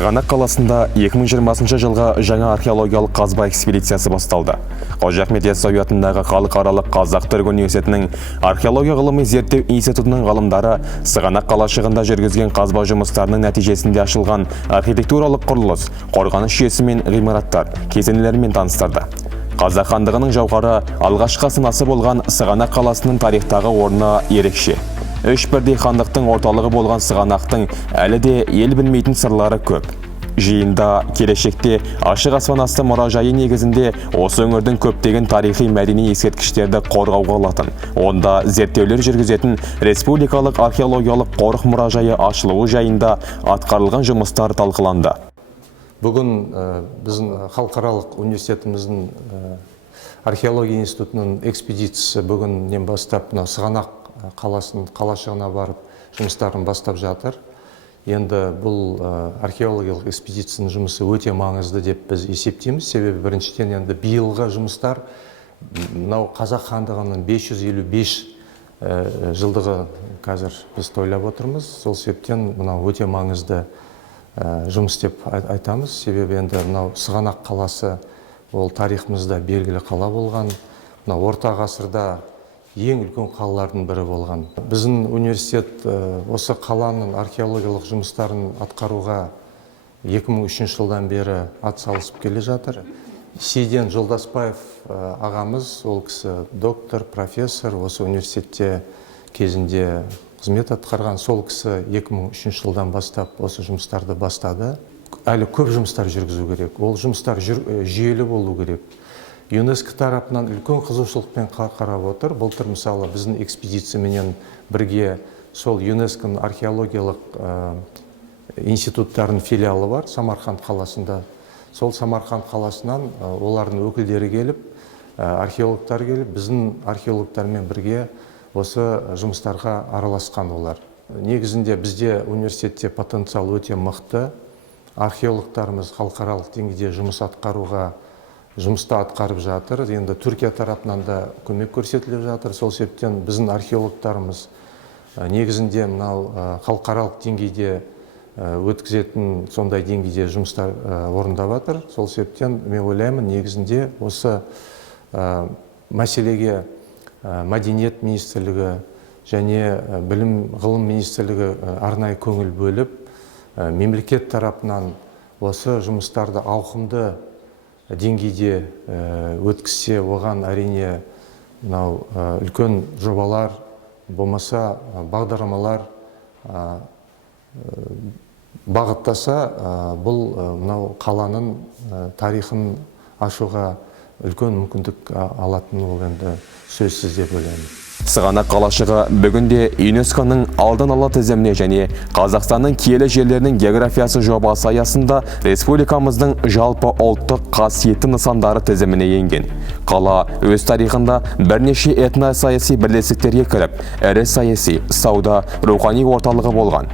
Сығанақ қаласында 2020 жылға жаңа археологиялық қазба экспедициясы басталды. Қожа Ахмет Яссауи атындағы халықаралық Қазақ-Түрік университетінің археология ғылыми зерттеу институтының ғалымдары Сығанақ қалашығында жүргізген қазба жұмыстарының нәтижесінде ашылған архитектуралық құрылыс, қорғаныс жүйесі мен ғимараттар кесенелерімен таныстырды. Қазақ хандығының жауһары алғашқы астанасы болған Сығанақ қаласының тарихтағы орны ерекше. Үш бірдей хандықтың орталығы болған Сығанақтың әлі де ел білмейтін сырлары көп. Жиында келешекте ашық аспан асты мұражайы негізінде осы өңірдің көптеген тарихи мәдени ескерткіштерді қорғауға алатын, онда зерттеулер жүргізетін республикалық археологиялық қорық мұражайы ашылуы жайында атқарылған жұмыстар талқыланды. Бүгін біздің халықаралық университетіміздің археология институтының экспедициясы бүгіннен бастап Сығанақ қалашығына барып жұмыстарын бастап жатыр. Енді бұл археологиялық экспедицияның жұмысы өте маңызды деп біз есептейміз. Себебі біріншіден енді биылғы жұмыстар мынау Қазақ хандығының 555 жылдығы қазір біз тойлап отырмыз. Сол себептен мынау өте маңызды жұмыс деп айтамыз. Себебі енді мынау Сығанақ қаласы ол тарихымызда белгілі қала болған. Мынау орта ғасырда ең үлкен қалалардың бірі болған. Біздің университет осы қаланың археологиялық жұмыстарын атқаруға 2003 жылдан бері атсалысып келе жатыр. Сейден Жолдаспаев ағамыз, ол кісі доктор, профессор, осы университетте кезінде қызмет атқарған. Сол кісі 2003 жылдан бастап осы жұмыстарды бастады. Әлі көп жұмыстар жүргізу керек. Ол жұмыстар жүйелі болу керек. ЮНЕСКО тарапынан үлкен қызығушылықпен қарап отыр. Былтыр мысалы біздің экспедициямен бірге сол ЮНЕСКОның археологиялық институттарының филиалы бар Самарқанд қаласында. Сол Самарқанд қаласынан олардың өкілдері келіп, археологтар келіп, біздің археологтармен бірге осы жұмыстарға араласқан олар. Негізінде бізде университетте потенциал өте мықты. Археологтарымыз халықаралық деңгейде жұмысты атқарып жатыр. Енді Түркия тарапынан да көмек көрсетіліп жатыр. Сол себептен біздің археологтарымыз негізінде мынау халықаралық деңгейде өткізетін сондай деңгейде жұмыстар орындап жатыр. Сол себептен мен ойлаймын, негізінде осы мәселеге мәдениет министрлігі және білім ғылым министрлігі арнайы көңіл бөліп, мемлекет тарапынан осы жұмыстарды ауқымды деңгейде өткізсе, оған әрине үлкен жобалар, болмаса бағдарламалар бағыттаса, бұл мынау қаланың тарихын ашуға үлкен мүмкіндік алатын ол енді сөзсіз деп ойлаймын. Сығанақ қалашығы бүгінде ЮНЕСКОның алдын ала тізіміне және Қазақстанның киелі жерлерінің географиясы жобасы аясында республикамыздың жалпы ұлттық қасиетті нысандары тізіміне енген. Қала өз тарихында бірнеше этно-саяси бірлестіктерге кіріп, ірі саяси, сауда, рухани орталығы болған.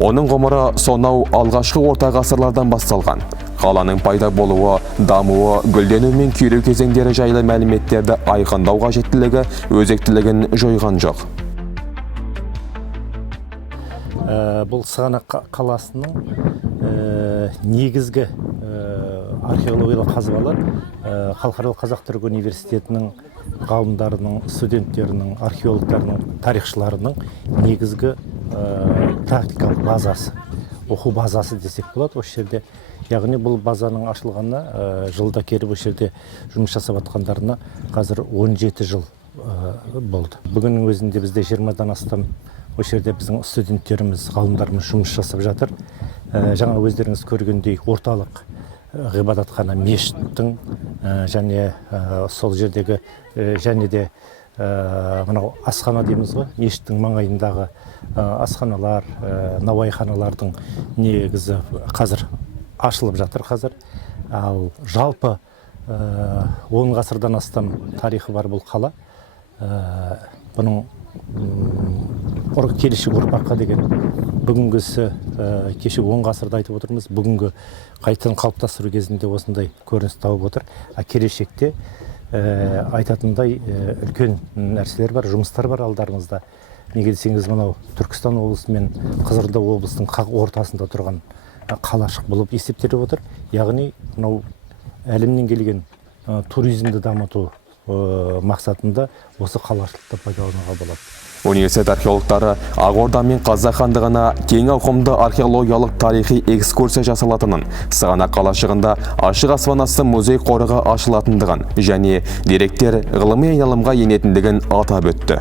Оның ғұмыры сонау алғашқы орта ғасырлардан басталған. Қаланың пайда болуы, дамуы, гүлдену мен күйреу кезеңдері жайлы мәліметтерді айқындау қажеттілігі өзектілігін жойған жоқ. Бұл Сығанақ қаласының негізгі археологиялық қазбалар халықаралық Қазақ-Түрік университетінің ғалымдарының, студенттерінің, археологтарының, тарихшыларының негізгі практикалық базасы, оқу базасы десек болады осы жерде. Яғни бұл базаның ашылғанына жылда келіп осы жерде жұмыс жасап атқандарына қазір 17 жыл болды. Бүгіннің өзінде бізде 20-дан астам осы жерде біздің студенттеріміз, ғалымдарымыз жұмыс жасап жатыр. Жаңа өздеріңіз көргендей орталық ғибадатхана мешіттің және сол жердегі және де мынау асхана дейміз ғой, мешіттің маңайындағы асханалар, науайханалардың негізі қазір ашылып жатыр қазір. Ал жалпы 10 ғасырдан астам тарихы бар бұл қала. Бұның келешек ұрпаққа деген бүгінгісі кеше 10 ғасырда айтып отырмыз, бүгінгі қайтадан қалыптастыру кезінде осындай көрініс тауып отыр. Келешекте айтатындай үлкен нәрселер бар, жұмыстар бар алдарыңызда. Неге десеңіз, мынау Түркістан облысы мен Қызылорда облысының ортасында тұрған қалашық болып есептеліп отыр. Яғни мынау әлемнен келген туризмді дамыту мақсатында осы қалашылықты пайдалануға болады. Университет археологтары Ақорда мен Қазақ хандығына кең ауқымды археологиялық тарихи экскурсия жасалатынын, Сығанақ қалашығында ашық аспан асты музей қорығы ашылатындығын және деректер ғылыми айналымға енетіндігін атап өтті.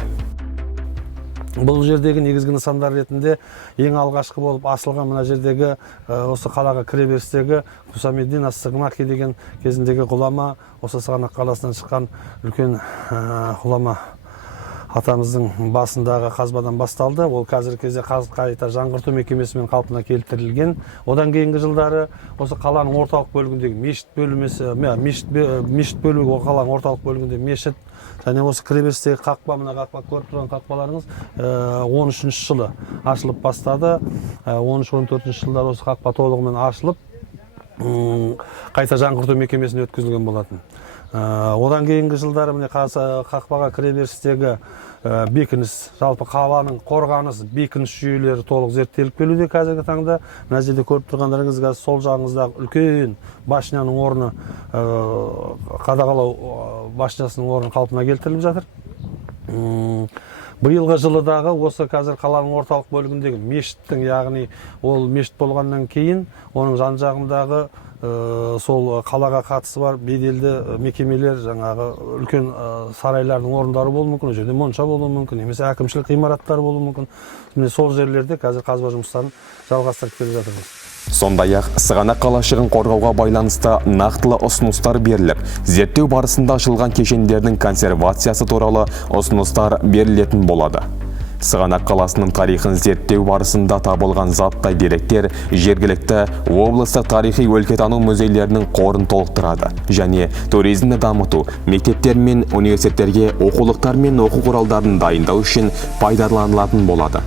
Бұл жердегі негізгі нысандар ретінде ең алғашқы болып ашылған мына жердегі осы қалаға кіреберістегі Хусамиддин ас-Сығнаки деген кезіндегі ғұлама, осы Сығанақ қаласынан шыққан үлкен ғұлама атамыздың басындағы қазбадан басталды. Ол қазіргі кезде қайта жаңғырту мекемесімен қалпына келтірілген. Одан кейінгі жылдары осы қаланың орталық бөлігіндегі мешіт бөлігі, қаланың орталық бөлігінде мешіт, және осы кіреберістегі қақпа, мына қақпа көріп тұрған қақпаларыңыз 13-ші жылы ашылып бастады. 13-14 жылдары осы қақпа толығымен ашылып, қайта жаңғырту мекемесіне өткізілген болатын. Одан кейінгі жылдары міне қақпаға кіреберістегі бекініс, жалпы қаланың қорғаныс, бекініс жүйелері толық зерттеліп келуде қазіргі таңда. Мына жерде көріп тұрғандарыңыз сол жағыңыздағы үлкен башняның орны, қадағалау башнясының орны қалпына келтіріліп жатыр. Биылғы жылыдағы осы қазір қаланың орталық бөлігіндегі мешіттің, яғни ол мешіт болғаннан кейін оның жан-жағындағы сол қалаға қатысы бар беделді мекемелер, жаңағы үлкен сарайлардың орындары болуы мүмкін, жерде монша болуы мүмкін, немесе әкімшілік ғимараттар болуы мүмкін. Міне сол жерлерде қазір қазба жұмыстарын жалғастырып келе жатырмыз. Сондай-ақ Сығанақ қалашығын қорғауға байланысты нақтылы ұсыныстар беріліп, зерттеу барысында ашылған кешендердің консервациясы туралы ұсыныстар берілетін болады. Сығанақ қаласының тарихын зерттеу барысында табылған заттай деректер жергілікті облыстық тарихи өлкетану музейлерінің қорын толықтырады және туризмді дамыту, мектептер мен университеттерге оқулықтар мен оқу құралдарын дайындау үшін пайдаланылатын болады.